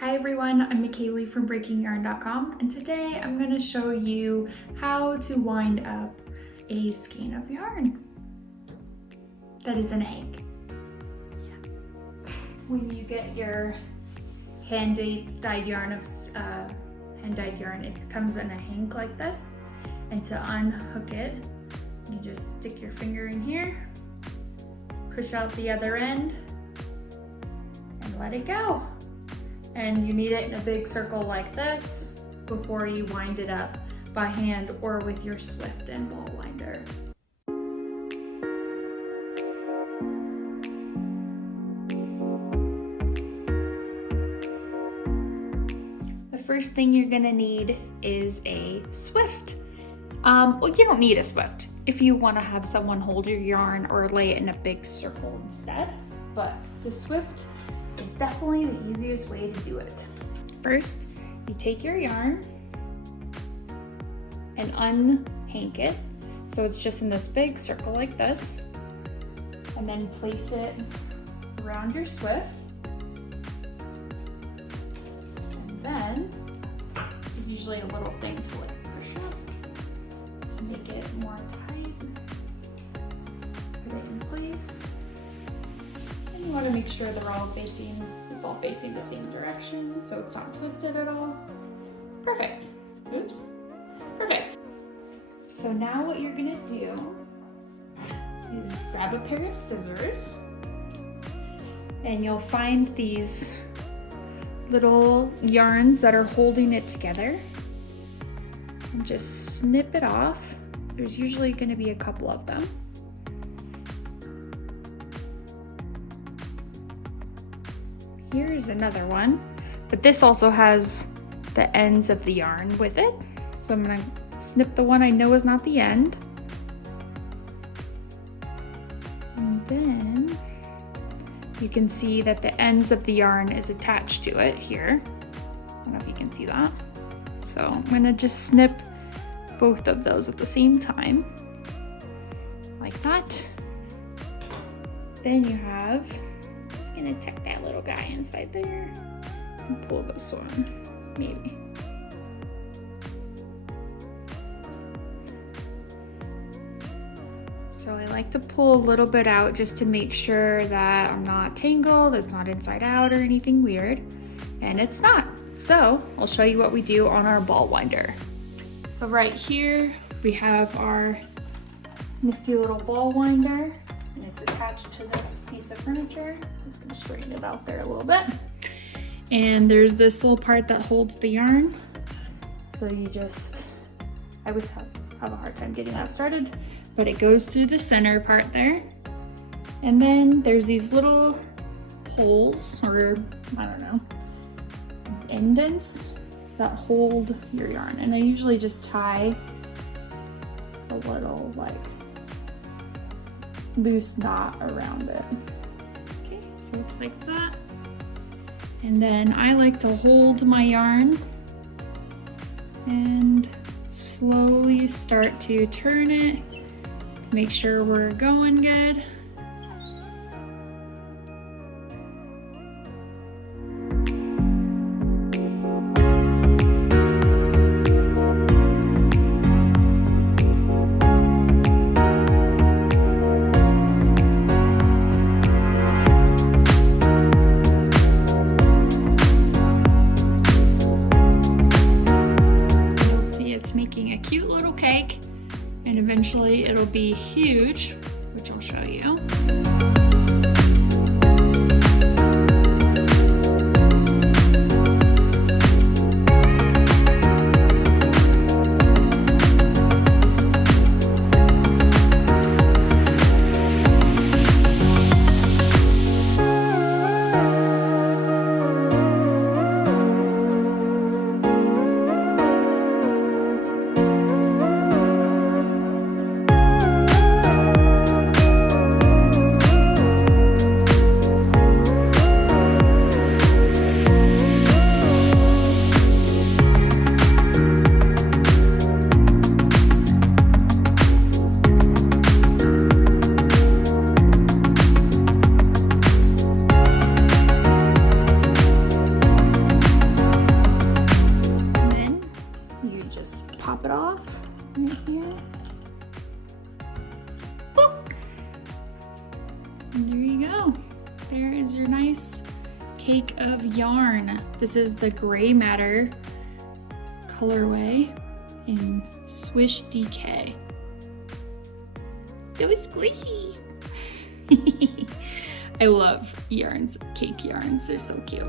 Hi everyone, I'm Mikaylee from BreakingYarn.com, and today I'm going to show you how to wind up a skein of yarn that is in a hank. Yeah. When you get your hand-dyed yarn, it comes in a hank like this, and to unhook it, you just stick your finger in here, push out the other end, and let it go. And you need it in a big circle like this before you wind it up by hand or with your Swift and ball winder. The first thing you're gonna need is a Swift. Well, you don't need a Swift if you wanna have someone hold your yarn or lay it in a big circle instead, but the Swift is definitely the easiest way to do it. First, you take your yarn and unhank it, so it's just in this big circle like this, and then place it around your Swift. And then, there's usually a little thing to like push up to make it more tight. Put it in place. You want to make sure it's all facing the same direction so it's not twisted at all. Perfect. Oops. Perfect. So now what you're gonna do is grab a pair of scissors, and you'll find these little yarns that are holding it together, and just snip it off. There's usually gonna be a couple of them. Here's another one, but this also has the ends of the yarn with it. So I'm gonna snip the one I know is not the end. And then you can see that the ends of the yarn is attached to it here. I don't know if you can see that. So I'm gonna just snip both of those at the same time, like that. Then you have, gonna tuck that little guy inside there and pull this one, maybe. So I like to pull a little bit out just to make sure that I'm not tangled, it's not inside out or anything weird, and it's not. So I'll show you what we do on our ball winder. So right here we have our nifty little ball winder, and it's attached to this piece of furniture. I'm just gonna straighten it out there a little bit. And there's this little part that holds the yarn. So you just, I always have a hard time getting that started, but it goes through the center part there. And then there's these little holes, or I don't know, indents that hold your yarn. And I usually just tie a little like loose knot around it. Okay, so it's like that. And then I like to hold my yarn and slowly start to turn it to make sure we're going good. Making a cute little cake, and eventually it'll be huge, which I'll show you. right here. Boop. And there you go. There is your nice cake of yarn. This is the Gray Matter colorway in Swish DK. So squishy. I love yarns, cake yarns. They're so cute.